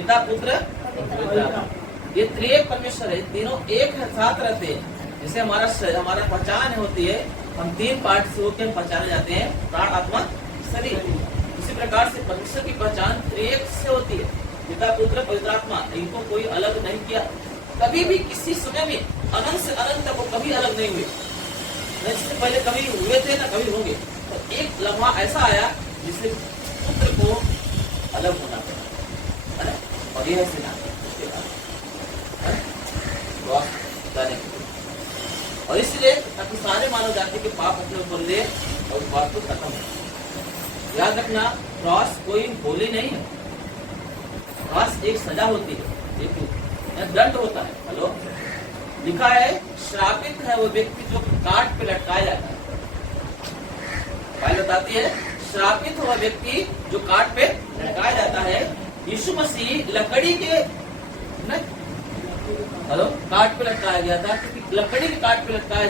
पिता पुत्र पवित्र आत्मा। ये त्रिएक परमेश्वर है, तीनों एक साथ रहते हैं। जैसे हमारा पहचान होती है, हम तीन पार्ट से होकर पहचाने जाते हैं, प्राण आत्मा शरीर। उसी प्रकार से परमेश्वर की पहचान त्रिएक से होती है, पिता पुत्र पवित्र आत्मा। इनको कोई अलग नहीं किया, कभी भी किसी समय में अनंत से अनंत तक वो कभी अलग नहीं हुए, न इससे पहले कभी हुए थे न कभी होंगे। तो एक लम्हा ऐसा आया जिससे पुत्र को अलग होना पड़ा, है ना? और यह सिद्धांत और इसलिए ताकि सारे मानव जाति के पाप अपने ऊपर ले और बात को खत्म हो। याद रखना, क्रॉस कोई होली नहीं है, क्रॉस एक सजा होती है, एक दंड होता है। हेलो, लिखा है श्रापित है वो व्यक्ति जो काट पे लटकाया जाता है। बाइबल बताती है श्रापित हुआ व्यक्ति जो काट पे लटकाया जाता है। यीशु मसीह लकड़ी के हेलो काट पे लटकाया गया था, क्योंकि लकड़ी के काट पे लटकाया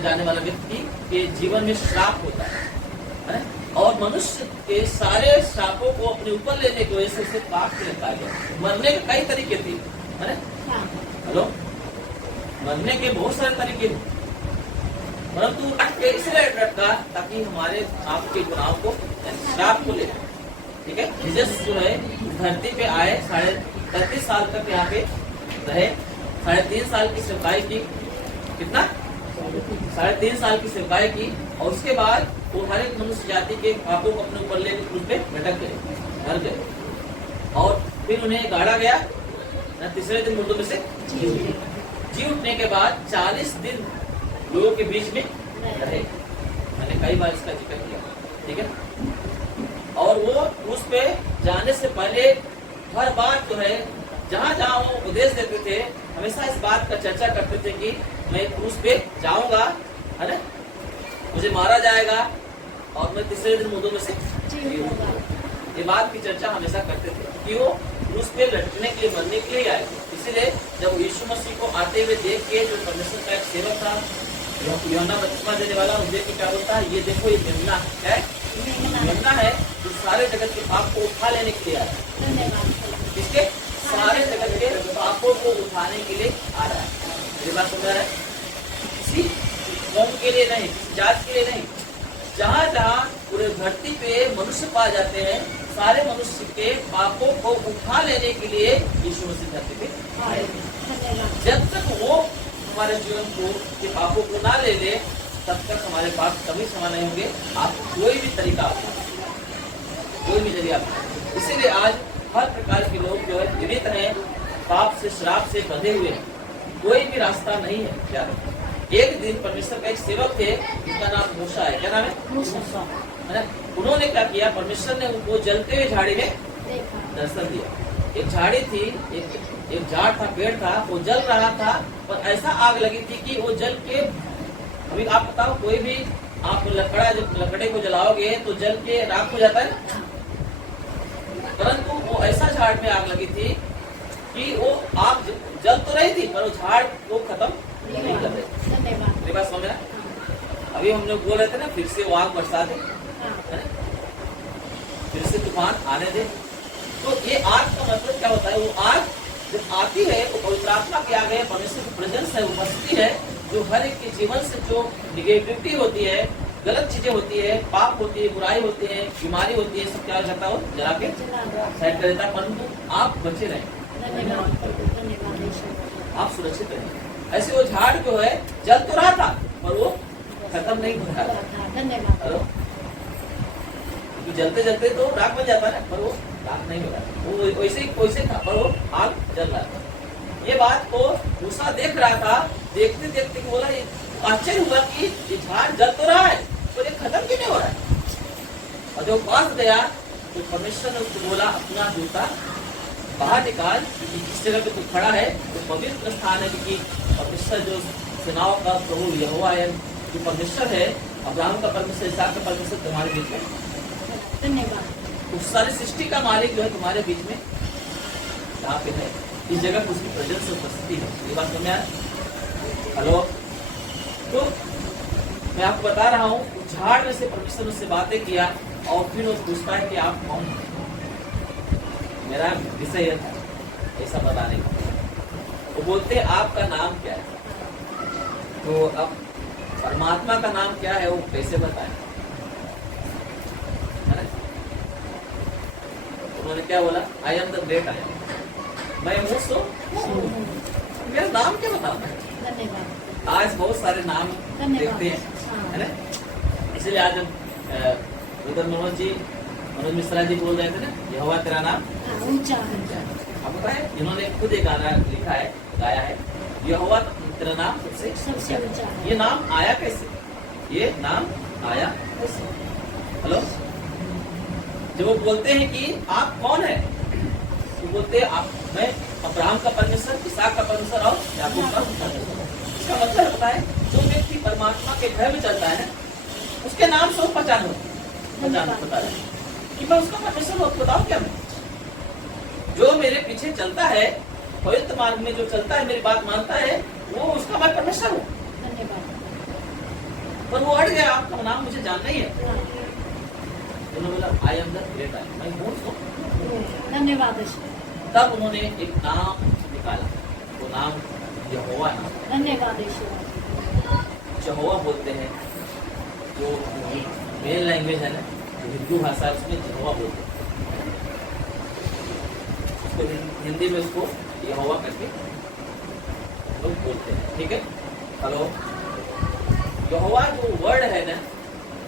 जाने वाला व्यक्ति के जीवन में श्राप होता है, और मनुष्य के सारे श्रापों को अपने ऊपर लेने की वजह से उसे काट पे लटकाया गया। मरने के कई तरीके थे, है ना? हेलो, मरने के बहुत सारे तरीके थे, परंतु इसलिए लटका ताकि हमारे आपके गुनाह को, श्राप को ले। ठीक है, जीसस जो है धरती पे आए, 33.5 साल तक यहाँ पे रहे, 3.5 साल की सेवकाई की। कितना? 3.5 साल की सेवकाई की, और उसके बाद वो हर एक मनुष्य जाति के पापों को अपने ऊपर लेकर क्रूस पे लटक गए, मर गए, और फिर उन्हें गाड़ा गया, तीसरे दिन मुर्दों में से जी उठने के बाद 40 दिन लोगों के बीच में रहे। मैंने कई बार इसका जिक्र किया, ठीक है? और वो क्रूस पे जाने से पहले हर बार जो है, जहाँ जहाँ वो उपदेश देते थे, हमेशा इस बात का चर्चा करते थे कि मैं क्रूस पे जाऊंगा, है ना, मुझे मारा जाएगा और मैं तीसरे दिन मुर्दों में से जी उठूंगा। ये बात की चर्चा हमेशा करते थे कि वो क्रूस पे लटकने के लिए, मरने के लिए आए थे। इसीलिए जब यीशु मसीह को आते हुए देख के जो परमेश्वर का एक सेवक था, यूहन्ना बपतिस्मा देने वाला, मुझे क्या बोलता है, ये देखो ये मेमना है, मेमना है जो सारे जगत के पाप को उठा लेने के लिए आया है। इसके सारे जगत के पापों को उठाने के लिए आ रहा है। मेरी बात सुन रहा है? किसी कौम के लिए नहीं, जात के लिए नहीं, जहाँ जहाँ पूरे धरती पे मनुष्य पाए जाते हैं, सारे मनुष्य के पापों को उठा लेने के लिए यीशु मसीह धरती पे आए। जब तक वो हमारे जीवन को के पापों को ना ले ले, तब तक हमारे पाप कभी क्षमा नहीं होंगे। आप कोई भी तरीका अपनाएं, कोई भी जरिया अपनाएं। इसीलिए आज हर प्रकार के लोग जो है जीवित हैं, पाप से, श्राप से बंधे हुए हैं, कोई भी रास्ता नहीं है। क्या एक दिन परमेश्वर का एक सेवक थे, जिसका नाम मूसा है। क्या नाम है? मूसा, है ना? उन्होंने क्या किया, परमेश्वर ने उनको जलते हुए झाड़ी में दर्शन दिया। एक झाड़ी थी, एक झाड़ था, पेड़ था, वो जल रहा था, पर ऐसा आग लगी थी कि वो जल के, अभी आप बताओ, कोई भी आप लकड़े को जलाओगे तो जल के राख हो जाता है, परंतु वो ऐसा झाड़ में आग लगी थी कि वो आग जल तो रही थी, पर वो झाड़ को खत्म नहीं कर रही। मेरी बात समझ रहा? अभी हम लोग बोल रहे थे ना, फिर से वो आग बरसा दे, फिर से तूफान आने दे। तो ये आग का मतलब क्या होता है? वो आग जब आती है, वो पवित्र आत्मा के आगे परमेश्वर की प्रेजेंस है, उपस्थिति है, जो हर एक के जीवन से जो निगेटिविटी होती है, गलत चीजें होती है, पाप होती है, बुराई होती है, बीमारी होती है, सब क्या करता हो, जला के साइड कर देता है। परंतु आप बचे रहें, आप सुरक्षित रहें। ऐसे वो झाड़ जो है जल तो रहा था, पर वो खत्म नहीं हो रहा था। तो जलते जलते तो राख बन जाता है, पर वो राख नहीं हो रहा, वो वैसे था, पर वो आग जल रहा था। ये बात को मूसा देख रहा था, देखते देखते बोला, आश्चर्य हुआ कि ये झाड़ जल तो रहा है, पर ये खत्म क्यों नहीं हो रहा है? और जब पास गया तो परमेश्वर ने उसको बोला, अपना जूता बाहर निकाल, क्योंकि जिस जगह पे तू खड़ा है वो पवित्र स्थान है, क्योंकि परमेश्वर जो सेनाओं का प्रभु यहोवा है, जो परमेश्वर है, अब्राहम का परमेश्वर, इसहाक का परमेश्वर तुम्हारे बीच में, धन्यवाद, उस सारी सृष्टि का मालिक जो है तुम्हारे बीच में यहाँ पे है। इस जगह उसकी प्रेजेंस उपस्थिति है। ये बात समझ आया? हेलो, तो मैं आपको बता रहा हूँ, झाड़ में से परमेश्वर उससे बातें किया, और फिर वो पूछता है कि आप कौन हैं? मेरा विषय था ऐसा बताने का। वो बोलते आपका नाम क्या है? तो अब परमात्मा का नाम क्या है वो कैसे बताएं? है ना? उन्होंने क्या बोला? I am the great I am, मैं हूँ सो मेरा नाम क्या बताऊं? आज बहुत सारे नाम देखते हैं, है ना? इसलिए आज उधर मनोज मिश्रा जी बोल रहे थे ना, यहोवा तेरा नाम ऊंचा है। आपको पता है इन्होंने खुद एक गाना लिखा है, गाया है, यहोवा तेरा नाम सबसे ऊंचा है। ये नाम आया कैसे? ये नाम आया कैसे? हेलो, जब वो बोलते हैं कि आप कौन है, तो बोलते हैं आप, मैं अब्राहम का परमेश्वर, इसहाक का परमेश्वर और याकूब का परमेश्वर। इसका मतलब होता है जो व्यक्ति परमात्मा के घर में चलता है उसके नाम से वो पहचान पता है कि मैं उसका परमेश्वर हूँ। बताओ क्या मैं, जो मेरे पीछे चलता है, पवित्र मार्ग में जो चलता है, मेरी बात मानता है, वो उसका मैं परमेश्वर हूँ। पर वो अड़ गया, आपका नाम मुझे जानना ही है। उन्होंने बोला I am the great I, मैं हूँ उसको। धन्यवाद। तब उन्होंने एक नाम निकाला, वो नाम यहोवा नाम। धन्यवाद। यहोवा बोलते हैं, जो मेन लैंग्वेज है ना, जो हिंदू भाषा है उसमें यहोवा बोलते हैं, उसको हिंदी में उसको यहोवा करके लोग बोलते हैं। ठीक है, हेलो, यहोवा जो वर्ड है ना,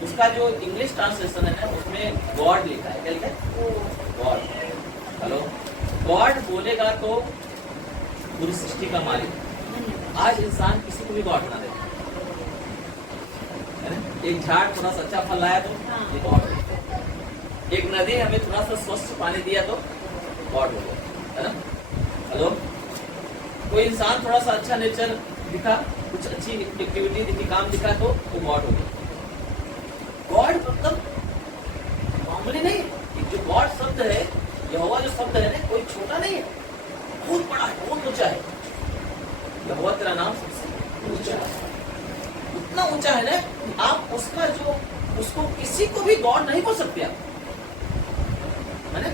उसका जो इंग्लिश ट्रांसलेशन है ना, उसमें गॉड लिखा है। क्या लिखा है? गॉड। हेलो, गॉड बोलेगा तो पूरी सृष्टि का मालिक। आज इंसान किसी को भी गॉड बना देता है। एक झाड़ थोड़ा सा अच्छा फल लाया तो ये गॉड है। एक नदी हमें थोड़ा सा स्वच्छ पानी दिया तो गॉड हो गया, है ना? हेलो, कोई इंसान थोड़ा सा अच्छा नेचर दिखा, कुछ अच्छी एक्टिविटी दिखी, काम दिखा तो वो गॉड हो गया। गॉड मतलब मामूली नहीं है। जो गॉड शब्द है, यहोवा जो शब्द है ना, कोई छोटा नहीं है, बहुत बड़ा है, बहुत ऊंचा है। यहोवा तेरा नाम सबसे ऊंचा है, इतना ऊंचा है ना कि आप उसका जो, उसको किसी को भी गॉड नहीं बोल सकते आप, है ना?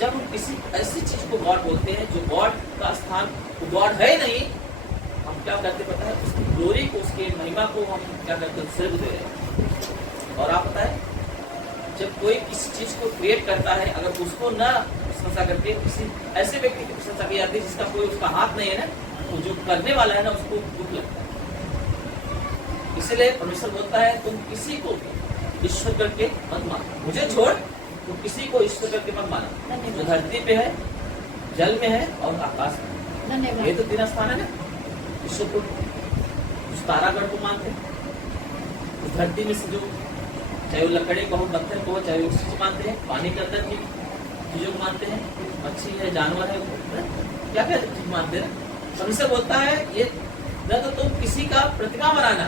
जब हम किसी ऐसी चीज को गॉड बोलते हैं जो गॉड का स्थान, वो गॉड है नहीं, हम क्या करते पता है? उसकी ग्लोरी को, उसकी महिमा को हम क्या करते हैं? सिर्फ दे रहे हैं। और आप पता है, जब कोई किसी चीज को क्रिएट करता है, अगर उसको न प्रशंसा करके किसी ऐसे व्यक्ति की प्रशंसा की जाती है जिसका कोई उसका हाथ नहीं है ना, तो जो करने वाला है ना, उसको दुख लगता है। इसलिए परमेश्वर बोलता है तुम किसी को भी ईश्वर करके मत मानो, मुझे छोड़ तुम किसी को ईश्वर करके मत मानो। जो धरती पे है, जल में है और आकाश में, ये तो तीन स्थान है ना। ईश्वर को उस तारागढ़ को मानते हैं, उस धरती में से जो, चाहे वो लकड़ी को हो, पत्थर को हो, चाहे वो चीज मानते हैं, पानी के अंदर की चीजों को मानते हैं, मच्छी है, जानवर है, क्या क्या चीज मानते हैं। परमेश्वर बोलता है ये न तो तुम किसी का प्रतिमा बनाना,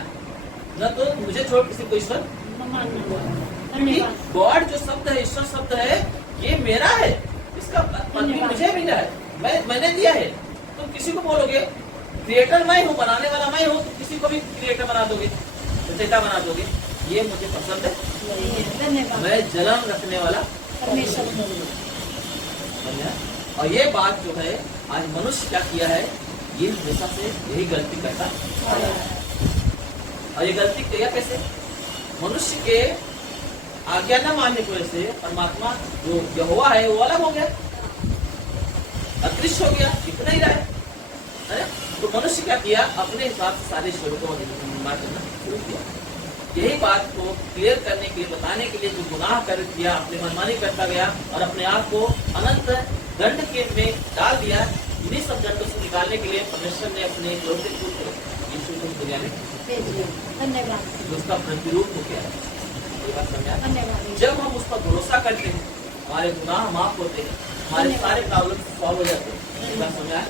न तो मुझे छोड़ किसी को ईश्वर। गॉड जो शब्द है, ईश्वर शब्द है, ये मेरा है, इसका पदवी मुझे मिला है, मैंने दिया है। तुम किसी को बोलोगे क्रिएटर मैं हूँ, बनाने वाला मैं हूँ, तो किसी को भी क्रिएटर बना दोगे, रचयिता बना दोगे, ये मुझे पसंद है। मैं जन्म रखने वाला परमेश्वर हूँ। और ये बात जो है, आज मनुष्य क्या किया है, ये हमेशा से यही गलती करता है। और ये गलती किया कैसे? मनुष्य के आज्ञा न मानने की वजह से परमात्मा जो यहोवा है वो अलग हो गया, अदृश्य हो गया, दिख नहीं रहा है। तो मनुष्य क्या किया? अपने हिसाब से सारे ईश्वरों को निर्माण करना शुरू किया। यही बात को क्लियर करने के लिए, बताने के लिए, जो गुनाह कर किया, अपने मनमानी करता गया और अपने आप को अनंत दंड के में डाल दिया, इन्हीं सब दंडों से निकालने के लिए परमेश्वर ने अपने इकलौते पुत्र यीशु को दुनिया में धन्यवाद उसका प्रतिरूप हो गया। ये बात समझा? जब हम उस पर भरोसा करते हैं, हमारे गुनाह माफ होते हैं, हमारे सारे प्रॉब्लम सॉल्व हो जाते हैं। ये बात समझा?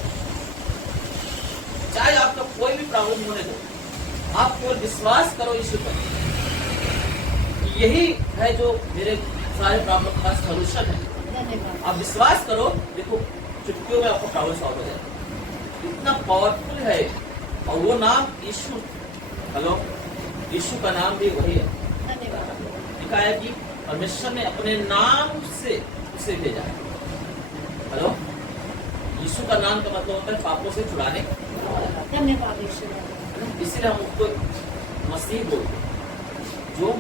चाहे आपका कोई भी प्रॉब्लम होने दो, आप केवल विश्वास करो ईश्वर पर, यही है जो मेरे सारे प्रॉब्लम का सॉल्यूशन है। आप विश्वास करो, देखो चुटकियों में आपका प्रॉब्लम सॉल्व हो जाएगा। इतना पावरफुल है। और वो नाम यीशु, हेलो, यीशु का नाम भी वही है। लिखा है कि परमेश्वर ने अपने नाम से उसे भेजा है। यीशु का नाम का मतलब होता है पापों से छुड़ाने, धन्यवाद ईश्वर। इसीलिए हम उसको मसीह बोलते हैं, जो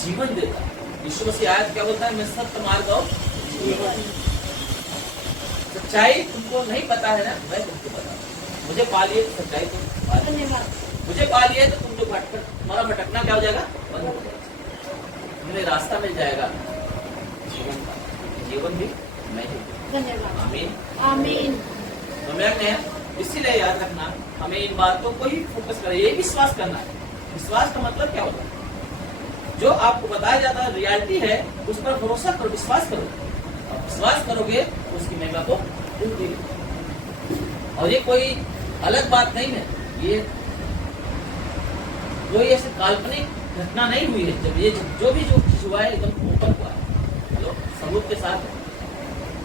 जीवन देता है। यीशु मसीह आया तो क्या बोलता है, मैं सत्य मार्ग और जीवन। सच्चाई तुमको नहीं पता है ना, मैं तुमको बता, मुझे पा लिए तो सच्चाई तुम पा लिए। धन्यवाद। मुझे पा लिए तो तुम जो तुम्हारा भटकना क्या हो जाएगा, बंद हो जाएगा, तुम्हें रास्ता मिल जाएगा जीवन का, जीवन भी मैं ही। धन्यवाद। आमीन आमीन। तो मैं इसीलिए याद रखना, हमें इन बातों को ही फोकस करें, ये विश्वास करना है। विश्वास का मतलब क्या होता है, जो आपको बताया जाता है रियलिटी है, उस पर भरोसा करो, विश्वास करो। और विश्वास करोगे तो उसकी महिमा को पूरी। और ये कोई अलग बात नहीं है, ये कोई ऐसे काल्पनिक घटना नहीं हुई है। जब ये जो चीज हुआ है एकदम ओपन हुआ है। हेलो, सबूत के साथ है।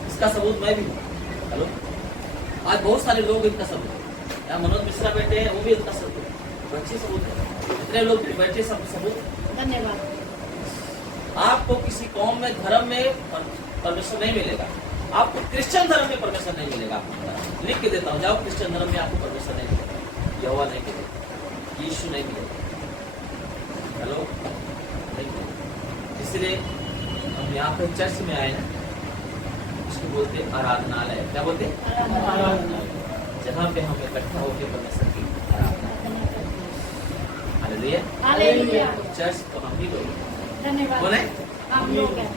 इसका सबूत मैं भी हूँ। हेलो, आज बहुत सारे लोग इनका सबूत है। यहाँ मनोज मिश्रा बैठे हैं, वो भी इनका सबूत है, अच्छे सबूत है। इतने लोग बैठे सब सबूत। धन्यवाद। आपको किसी कौम में, धर्म में परमेश्वर नहीं मिलेगा, आपको क्रिश्चियन धर्म में परमेश्वर नहीं मिलेगा। आपको लिख के देता हूँ, जाओ क्रिश्चियन धर्म में आपको परमेश्वर नहीं मिलेगा, यहोवा नहीं मिलेगा, यीशु नहीं मिलेगा। हेलो, नहीं मिलेगा। इसलिए हम यहाँ पे चर्च में आए ना, इसको बोलते आराधनालय। क्या बोलते, जहाँ पे हम इकट्ठा होकर परमेश्वर की आराधना। हालेलुया। हालेलुया। चर्च तो हम ही लोग, धन्यवाद। बोले हम लोग हैं।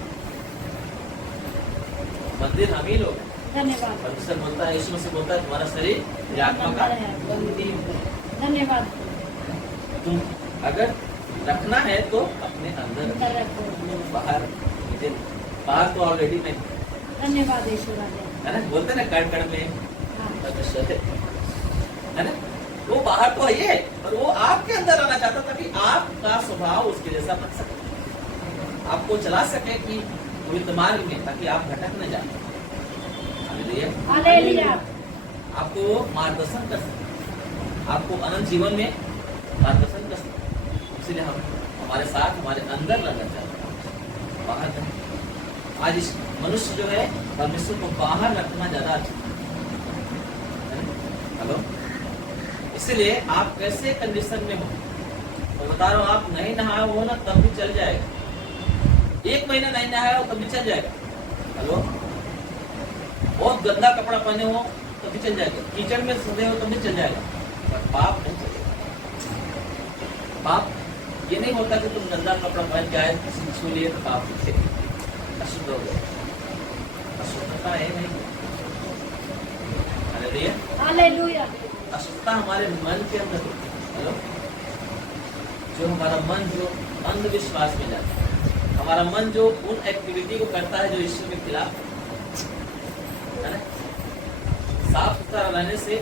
मंदिर हम ही लोग। धन्यवाद। परमेश्वर बोलता है, यीशु मसीह बोलता है, तुम्हारा शरीर ये आत्मा का मंदिर है। धन्यवाद। तुम अगर रखना है तो अपने अंदर अंदर रखो। बाहर बाहर तो ऑलरेडी नहीं धन्यवाद ईश्वर। है ना, बोलते ना कण कण में हाँ। परमेश्वर है ना, वो बाहर तो है ये, और वो आपके अंदर आना चाहता ताकि आपका स्वभाव उसके जैसा बन सके, आपको चला सके कि पवित्र मार्ग में, ताकि आप भटक न जाए। हालेलुया। हालेलुया। आपको मार्गदर्शन कर सके, आपको अनंत जीवन में मार्गदर्शन कर सके। इसलिए हम हमारे साथ, हमारे अंदर लगना चाहते हैं, बाहर नहीं। आज इस मनुष्य जो है परमेश्वर को बाहर रखना ज्यादा अच्छा है। हेलो, इसलिए आप कैसे कंडीशन में हो, तो बता रहा हूँ, आप नहीं नहाए हो ना तब भी चल जाएगा, 1 महीना नहीं नहाया हो तब भी चल जाएगा। हेलो, बहुत गंदा कपड़ा पहने हो तब भी चल जाएगा, कीचड़ में सदे हो तब भी चल जाएगा, पर पाप नहीं चलेगा। पाप ये नहीं होता कि तुम गंदा कपड़ा पहन के आए, किसी छू लिए तो पाप दिखे, अशुद्ध हो गए। अशुद्धता है नहीं। हालेलुया। हालेलुया। अशुद्धता हमारे मन के अंदर होती है। हेलो, जो हमारा मन जो अंधविश्वास में जाता है, हमारा मन जो उन एक्टिविटी को करता है जो ईश्वर के खिलाफ है ना। साफ सुथरा रहने से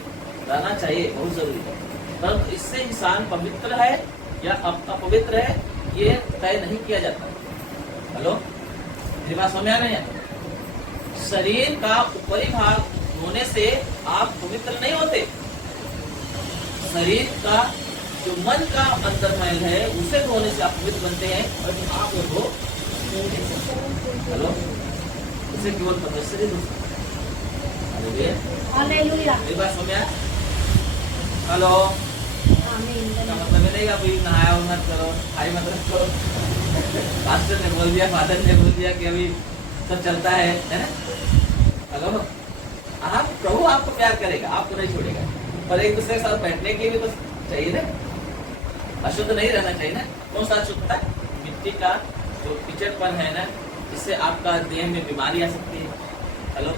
रहना चाहिए, बहुत जरूरी है, परंतु इससे इंसान पवित्र है या अपवित्र है ये तय नहीं किया जाता। हेलो, मेरी बात समझ आ रही है? शरीर का ऊपरी भाग धोने से आप पवित्र नहीं होते, शरीर का जो मन का अंदर मैल है उसे धोने से आप पवित्र बनते हैं। और जो आप हो, हेलो, उसे केवल परमेश्वर ही धो सकता है। हालेलुया। मेरी बात समझ आया? हेलो, आमीन। इसका मतलब ये नहीं अभी नहाया हो मत करो, खाई मत रखो। पास्टर ने बोल दिया, फादर ने बोल दिया कि अभी सब चलता है ना। हेलो, आप प्रभु आपको प्यार करेगा, आपको नहीं छोड़ेगा, पर एक दूसरे के साथ बैठने के लिए तो चाहिए ना, अशुद्ध नहीं रहना चाहिए ना। कौन सा अशुद्धता? मिट्टी का जो कीचड़पन है ना, जिससे आपका देह में बीमारी आ सकती है। हेलो,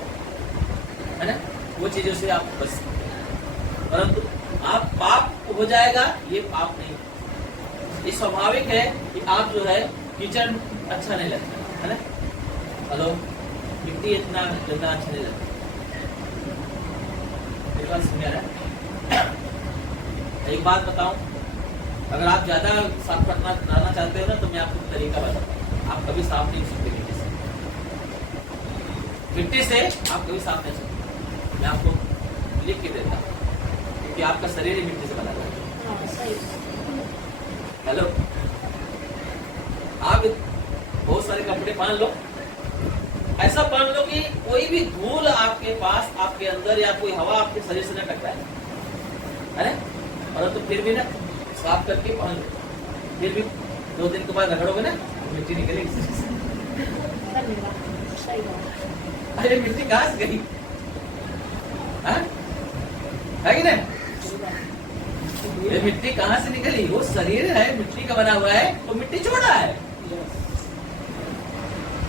है ना, वो चीजों से आप बच सकते हैं। परंतु आप पाप हो जाएगा, ये पाप नहीं, ये स्वाभाविक है कि आप जो है कीचड़ अच्छा नहीं लगता है ना। हेलो, मिट्टी इतना गंदा अच्छा नहीं लगता। मेरी बात समझ आ रहा है? एक बात बताऊं, अगर आप ज्यादा साफ रखना चाहते हो ना, तो मैं आपको तरीका बताता हूँ। आप कभी साफ नहीं हो सकते मिट्टी से आप कभी साफ नहीं सकते। मैं आपको लिख के देता हूँ, क्योंकि आपका शरीर ही मिट्टी से बना हुआ है। हेलो, आप बहुत सारे कपड़े पहन लो, ऐसा मान लो कि कोई भी धूल आपके पास, आपके अंदर, या कोई हवा आपके शरीर से न टकराए, है ना, और तो फिर भी ना साफ करके पहन लो, फिर भी 2 दिन के बाद रगड़ोगे ना मिट्टी निकलेगी। धन्यवाद, सही बात। अरे मिट्टी कहाँ से गई? हाँ? है कि नहीं? ये मिट्टी कहाँ से निकली? वो शरीर है, मिट्टी का बना हुआ है, तो मिट्टी छोड़ा है।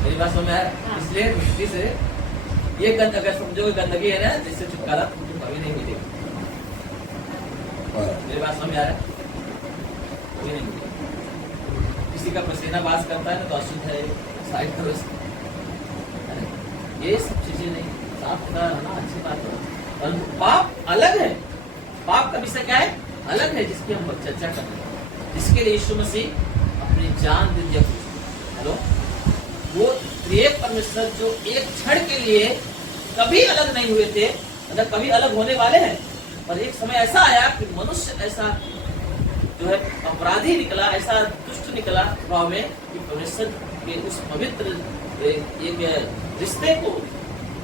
मेरी बात समझ में आया? इसलिए मिट्टी से ये गंद, अगर समझो गंदगी है ना, जिससे छुटकारा तुमको कभी नहीं मिलेगा। मेरी बात समझ में आ रहा है? कभी नहीं मिलेगा। किसी का पसीना बास करता है ना तो अशुद्ध है, साइड करो इसको। ये सब चीजें नहीं, साफ सुथरा रहना अच्छी बात है, परंतु पाप अलग है। पाप का विषय क्या है? अलग है, जिसकी हम चर्चा कर रहे हैं, जिसके लिए यीशु मसीह अपनी जान दे दिया। हेलो, वो त्रिएक परमेश्वर जो एक क्षण के लिए कभी अलग नहीं हुए थे, मतलब कभी अलग होने वाले हैं, पर एक समय ऐसा आया कि मनुष्य ऐसा जो है अपराधी निकला, ऐसा दुष्ट निकला स्वभाव में, कि परमेश्वर के उस पवित्र एक रिश्ते को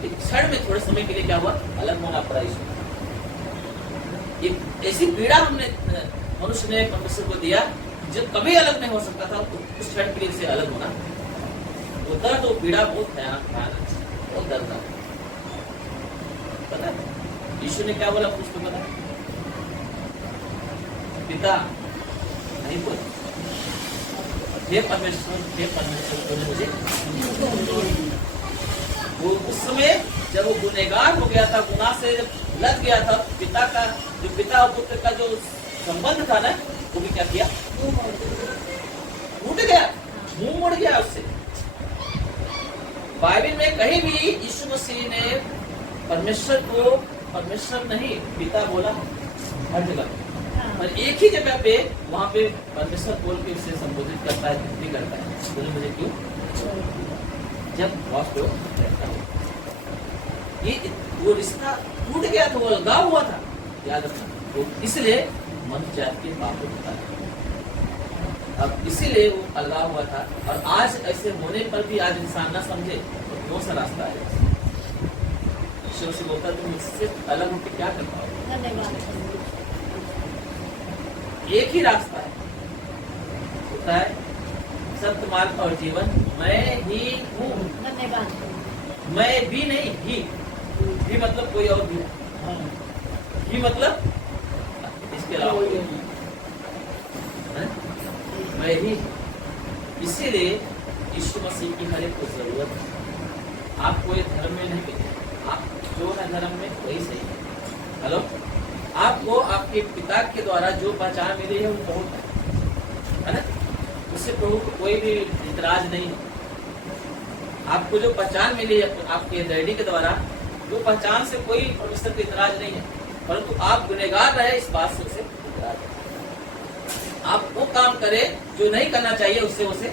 एक क्षण में, थोड़े समय के लिए क्या हुआ, अलग होना पड़ा। एक ऐसी पीड़ा हमने मनुष्य ने परमेश्वर को दिया, जब कभी अलग नहीं हो सकता था, तो उस क्षण के लिए से अलग होना, वो दर्द, वो पीड़ा बहुत भयानक, बहुत दर्द। पता है यीशु ने क्या बोला? उसको पता, पिता नहीं बोला, हे परमेश्वर तूने मुझे। वो उस समय जब वो गुनहगार हो गया था, गुनाह से जब लग गया था, पिता का जो पिता और पुत्र का जो संबंध था ना, वो भी क्या किया? टूट गया, मुंह मुड़ गया उससे। बाइबल में कहीं भी यीशु मसीह ने परमेश्वर को परमेश्वर नहीं पिता बोला, हर जगह, और एक ही जगह पे वहां पे परमेश्वर बोल के उसे संबोधित करता है, भक्ति करता है। बोले मुझे क्यों? जब ये वो रिश्ता टूट गया था, वो अलगाव हुआ था, याद रखना। तो इसलिए मनुष्य जाति के पाप होता है, अब इसीलिए वो अलगाव हुआ था। और आज ऐसे होने पर भी आज इंसान ना समझे तो कौन सा रास्ता है? ईश्वर से बोलता तुम इससे अलग होकर क्या कर पाओगे? एक ही रास्ता है, होता है सत्य मार्ग और जीवन, मैं ही हूँ। धन्यवाद। मैं भी नहीं, ही मतलब कोई और भी है, ही मतलब इसके अलावा कोई नहीं। मैं ही, इसीलिए यीशु मसीह की हर एक को जरूरत है। आप कोई धर्म में नहीं मिले, आप जो है धर्म में वही सही है। हेलो, आपको आपके पिता के द्वारा जो पहचान मिली है वो बहुत है ना, उससे प्रभु को कोई भी इतराज नहीं है। आपको जो पहचान मिली है आपके डैडी के द्वारा, जो पहचान से कोई परमेश्वर को इतराज नहीं है, परंतु आप गुनहगार रहे इस बात से उसे इतराज है। आप वो काम करे जो नहीं करना चाहिए, उससे उसे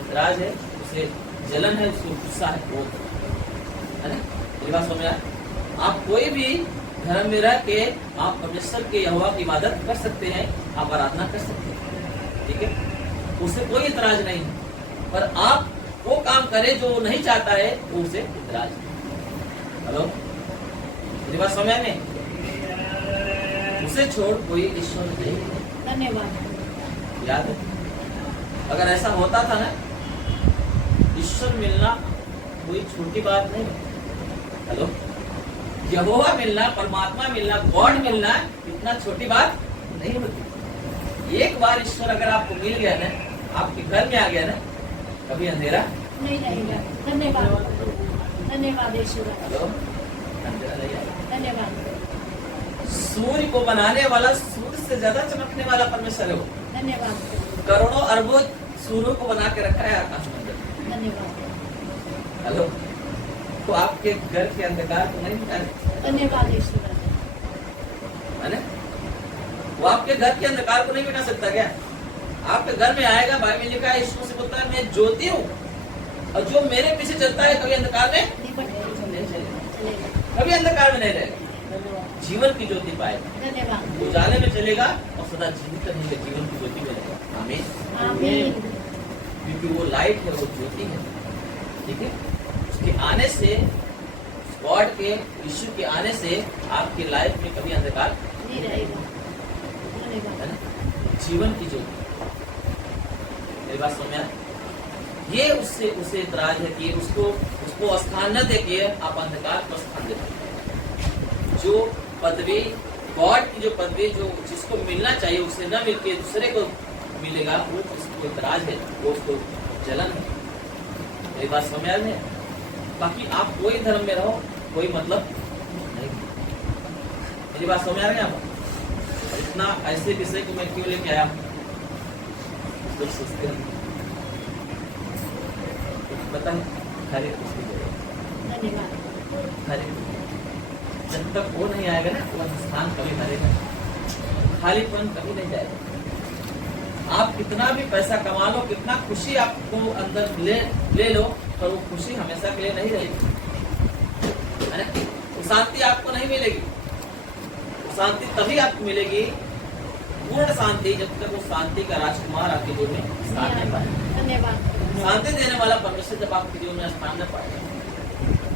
इतराज है, उसे जलन है, उसको गुस्सा है, वो है ना। मेरी बात समझ आए? आप कोई भी धर्म में रह के आप परमेश्वर के यहोवा की इबादत कर सकते हैं, आप आराधना कर सकते हैं, ठीक है, उससे कोई इतराज नहीं है। पर आप वो काम करें जो नहीं चाहता है, वो उसे इतराज है। हेलो, मेरी बात समझ में? उसे छोड़ कोई ईश्वर नहीं है। धन्यवाद। याद है, अगर ऐसा होता था ना, ईश्वर मिलना कोई छोटी बात नहीं है। हेलो, यहोवा मिलना, परमात्मा मिलना, गॉड मिलना इतना छोटी बात नहीं होती। एक बार ईश्वर अगर आपको मिल गया ना, आपके घर में आ गया ना, कभी अंधेरा नहीं रहेगा। धन्यवाद, धन्यवाद ईश्वर। हेलो, अंधेरा नहीं आएगा। धन्यवाद। सूर्य को बनाने वाला, सूर्य से ज्यादा चमकने वाला परमेश्वर है वो। धन्यवाद। करोड़ों अरबों सूर्यों को बना के रखा है आकाश मंडल। धन्यवाद। हेलो, तो आपके घर के अंधकार को नहीं मिटा सकता। धन्यवाद ईश्वर। है ना? वो आपके घर के अंधकार को नहीं मिटा सकता क्या? आपके घर में आएगा, बाइबल लिखा है, यीशु से बोलता है मैं ज्योति हूँ, और जो मेरे पीछे चलता है कभी अंधकार में नहीं चलेगा, कभी अंधकार में नहीं रहेगा, जीवन की ज्योति पाएगा, धन्यवाद। उजाले में चलेगा और सदा जीवित रहेगा, जीवन की ज्योति में रहेगा। आमीन। आमीन। क्योंकि वो लाइट है, वो ज्योति है, ठीक है। उसके आने से, गॉड के, यीशु के आने से आपकी लाइफ में कभी अंधकार नहीं रहेगा। है धन्यवाद। ना? जीवन की ज्योति। मेरी बात समझ में आए? ये उससे इतराज है कि उसको स्थान न देके आप अंधकार को स्थान देते। जो पदवी, गॉड की जो पदवी जो जिसको मिलना चाहिए उसे न मिलके दूसरे को मिलेगा, वो उसको इतराज है, वो उसको जलन है। मेरी बात समझ आ रही है? बाकी आप कोई धर्म में रहो, कोई मतलब नहीं। मेरी बात समझ आ रही है आपको? इतना ऐसे विषय को मैं क्यों लेके आया हूँ? तो सोचते हैं बताए हर एक उसकी जगह, धन्यवाद। हर एक जब तक वो नहीं आएगा ना, वो स्थान कभी भरेगा, खालीपन कभी नहीं जाएगा। आप कितना भी पैसा कमा लो, कितना खुशी आपको अंदर ले लो, पर वो खुशी हमेशा के लिए नहीं रहेगी, है ना? वो शांति आपको नहीं मिलेगी। शांति तभी आपको मिलेगी, पूर्ण शांति, जब तक वो शांति का राजकुमार आपके जीवन में स्थान नहीं पाए। धन्यवाद। शांति देने वाला परमेश्वर जब आपके जीवन में स्थान न पाएगा,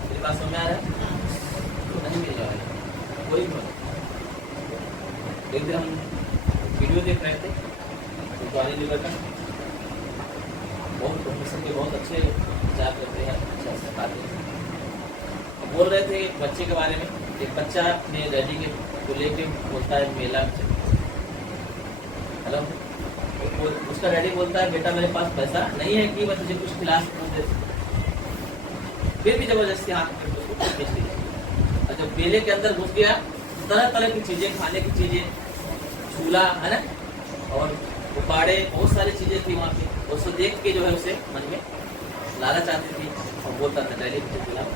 मेरी बात समझ में आ रहा है? तो नहीं मिल जाएगा कोई भी। एक दिन हम वीडियो देख रहे थे पुरानी लीवर का, बहुत परमेश्वर के बहुत अच्छे विचार करते हैं, अच्छा सिखाते हैं। बोल रहे थे एक बच्चे के बारे में। एक बच्चा अपने डैडी के को लेके बोलता है मेला में, हेलो, उसका डैडी बोलता है बेटा मेरे पास पैसा नहीं है कि मैं तुझे कुछ खिला सकूं दे, फिर भी जबरदस्ती हाथ में उसको खींच लिया। और जब मेले के अंदर घुस गया, तरह तरह की चीजें, खाने की चीजें, झूला, है ना, और गुब्बारे, बहुत सारी चीजें थी वहाँ पे। उसको देख के जो है उसे मन में लालच आती थी और बोलता था डैडी मुझे दिलाओ,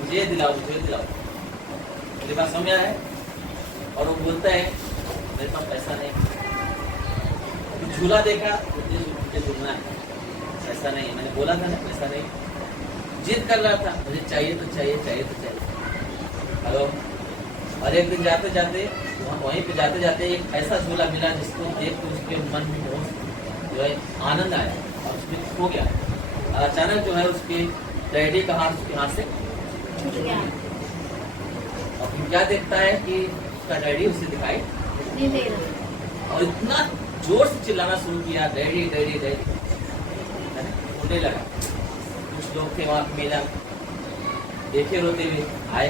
मुझे दिलाओ, मुझे दिलाओ। मेरे पास समझ है। और वो बोलता है मेरे पास पैसा नहीं। झूला देखा, मुझे झूलना है, ऐसा नहीं, मैंने बोला था ना पैसा नहीं, जिद कर रहा था मुझे चाहिए तो चाहिए, चाहिए तो चाहिए। हेलो, और एक दिन जाते जाते वहीं पे जाते जाते एक ऐसा झूला मिला जिसको देख के उसके मन में बहुत जो है आनंद आया और उसमें खो गया। और अचानक जो है उसके डैडी का हाथ उसके हाथ से छूट गया। और फिर क्या देखता है कि उसका डैडी उसे दिखाई नहीं दे रहा। और इतना जोर से चिल्लाना शुरू किया, डैडी डैडी डैडी, रोने लगा। कुछ लोग थे वहां मेला देखे रोते हुए, आए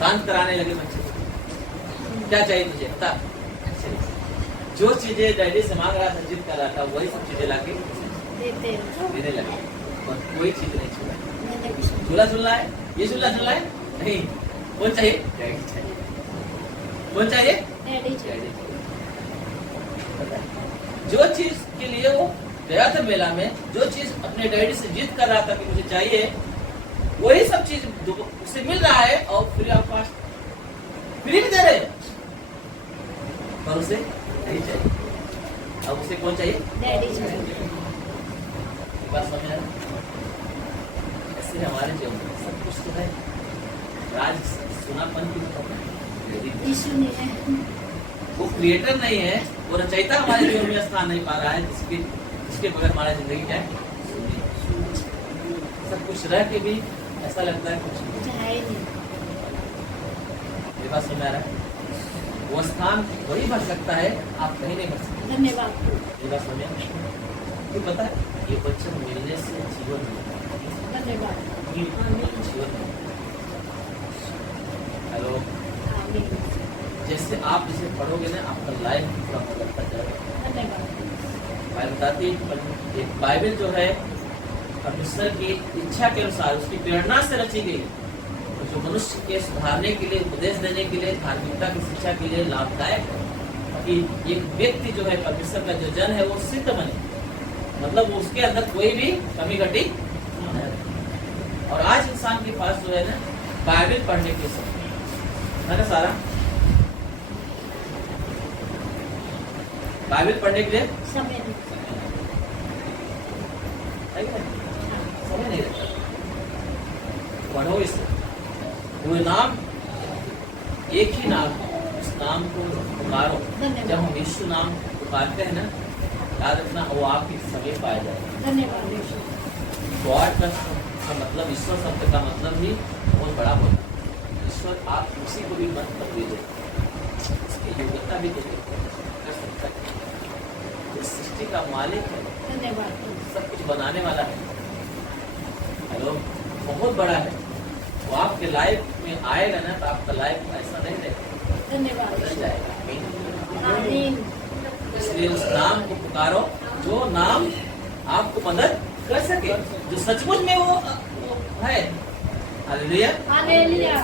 शांत कराने लगे बच्चे को। क्या चाहिए तुझे बता? जो चीजें डैडी से मांग रहा था, जिद कर रहा था, वही सब चीजें लाके देने लगे और कोई चीज नहीं छूटा। झूला झूलना है, ये झूला झूलना है नहीं, कौन चाहिए? डैडी चाहिए। कौन चाहिए? डैडी चाहिए। जो चीज के लिए वो गया था मेला में, जो चीज अपने डैडी से जिद कर रहा था कि मुझे चाहिए, वही सब चीज उसे मिल रहा है और फ्री ऑफ कॉस्ट, फ्री में दे रहे हैं, पर उसे नहीं चाहिए। अब उसे कौन चाहिए? डैडी चाहिए। बात समझ आ रहा है? ऐसे हमारे जीवन में सब कुछ तो है, राज सुनापन की यीशु नहीं है, वो क्रिएटर नहीं है, वो रचयिता हमारे जीवन में स्थान नहीं पा रहा है, जिसके बगैर हमारा जिंदगी क्या है? सब कुछ रह के भी ऐसा लगता है कुछ है नहीं। मेरे पास समझ आ रहा है? वो स्थान वही भर सकता है, आप कहीं नहीं भर सकते। धन्यवाद। मेरे पास समझ आ रहा है? क्यों पता है? ये वचन मिलने से जीवन मिलता है। धन्यवाद। ये जीवन मिलता है। हेलो, आमीन। जैसे आप इसे पढ़ोगे ना, आपका लाइफ पूरा बदलता जाएगा। धन्यवाद। बाइबल बताती है, एक बाइबल जो है परमेश्वर की इच्छा के अनुसार, उसकी प्रेरणा से रची गई, जो मनुष्य के सुधारने के लिए, उपदेश देने के लिए, धार्मिकता की शिक्षा के लिए लाभदायक है कि एक व्यक्ति जो है परमेश्वर का जो जन है वो सिद्ध बने, मतलब उसके अंदर कोई भी कमी घटी न रहे। और आज इंसान के पास जो है ना बाइबल पढ़ने के समय है ना, सारा बाइबल पढ़ने के लिए समय नहीं। है कि नहीं? समय नहीं रहता। पढ़ो इसे, वो नाम एक ही नाम, उस नाम को पुकारो। जब हम यीशु नाम पुकारते हैं ना, याद रखना वो आपके समय पाया जाएगा। धन्यवाद। गॉड का का मतलब, ईश्वर शब्द का मतलब ही बहुत बड़ा होता है। ईश्वर आप किसी को भी मत दीजिए, इसकी योग्यता भी दे कर सकता है। इस सृष्टि का मालिक है, धन्यवाद। सब कुछ बनाने वाला है। हेलो, बहुत बड़ा है। वो आपके लाइफ में आएगा ना तो आपका लाइफ ऐसा नहीं रहेगा, धन्यवाद। बदल जाएगा। आमीन। इसलिए उस नाम को पुकारो जो नाम आपको मदद कर सके, जो सचमुच में वो है। हालेलुया। हालेलुया।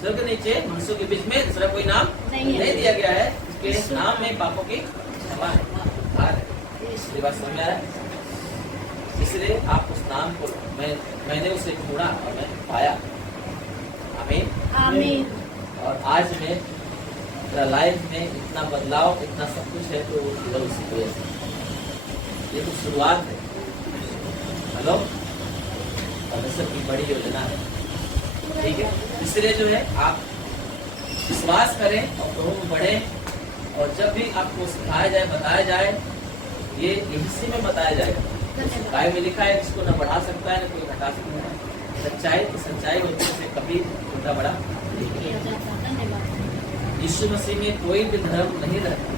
स्वर्ग नीचे मनुष्यों के बीच में दूसरा कोई नाम नहीं है। दिया गया है, इसके नाम में पापों की क्षमा है, उद्धार है। ये बात समझ में आ रहा है? इसलिए आप उस नाम को, मैंने उसे ढूंढा और मैंने पाया। आमीन। आमीन। और आज में मेरा लाइफ में इतना बदलाव, इतना सब कुछ है, तो वो केवल उसी की वजह से। ये तो शुरुआत है। हेलो, परमेश्वर की बड़ी योजना है, ठीक है। इसलिए जो है आप विश्वास करें और प्रभु में बढ़ें, और जब भी आपको सिखाया जाए, बताया जाए, ये इसी में बताया जाएगा। बाइबल में लिखा है, इसको न बढ़ा सकता है न कोई घटा सकता है। सच्चाई तो सच्चाई होती है, कभी छोटा बड़ा नहीं किया जाता। धन्यवाद। यीशु मसीह में कोई भी धर्म नहीं रहता,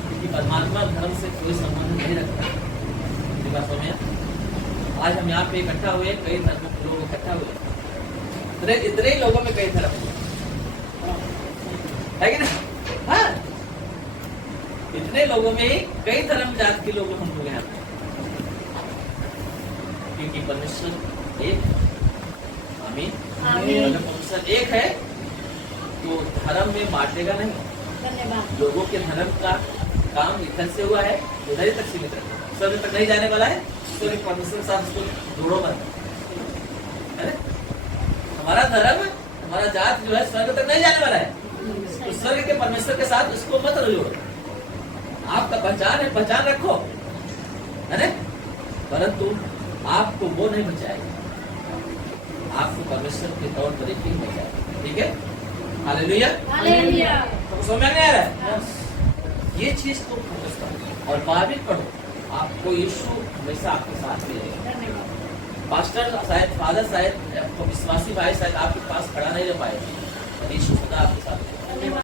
क्योंकि परमात्मा धर्म से कोई संबंध नहीं रखता। ये बात समझ में? आज हम यहाँ पे इकट्ठा हुए, कई धर्मों के लोग इकट्ठा हुए, इतने ही लोगों में कई धर्म है कि नहीं? हाँ, इतने लोगों में ही कई धर्म जात के लोग हम लोग यहाँ पे, क्योंकि परमेश्वर एक। आमीन। आमीन। अगर परमेश्वर एक है तो धर्म में बांटेगा नहीं। धन्यवाद। लोगों के धर्म का काम इधर से हुआ है, उधर ही तक सीमित है, स्वर्ग तक नहीं जाने वाला है। स्वर्ग परमेश्वर के साथ उसको जोड़ो मत, है ना? हमारा धर्म, हमारा जात जो है स्वर्ग तक नहीं जाने वाला है, तो स्वर्ग के परमेश्वर के साथ उसको मत जोड़ो। आपका पहचान है, पहचान रखो, है ना? परंतु आपको वो नहीं बचाएगा, आपको परमेश्वर के तौर तरीके ही बचाएगा। ठीक है? हालेलुया। हालेलुया। तो समझ में आ रहा है? ये चीज को फोकस करो और बाइबल पढ़ो, आपको यीशु हमेशा आपके साथ मिलेगा। धन्यवाद। पास्टर शायद, फादर शायद, विश्वासी भाई शायद आपके पास खड़ा नहीं रह पाएगा, यीशु सदा आपके साथ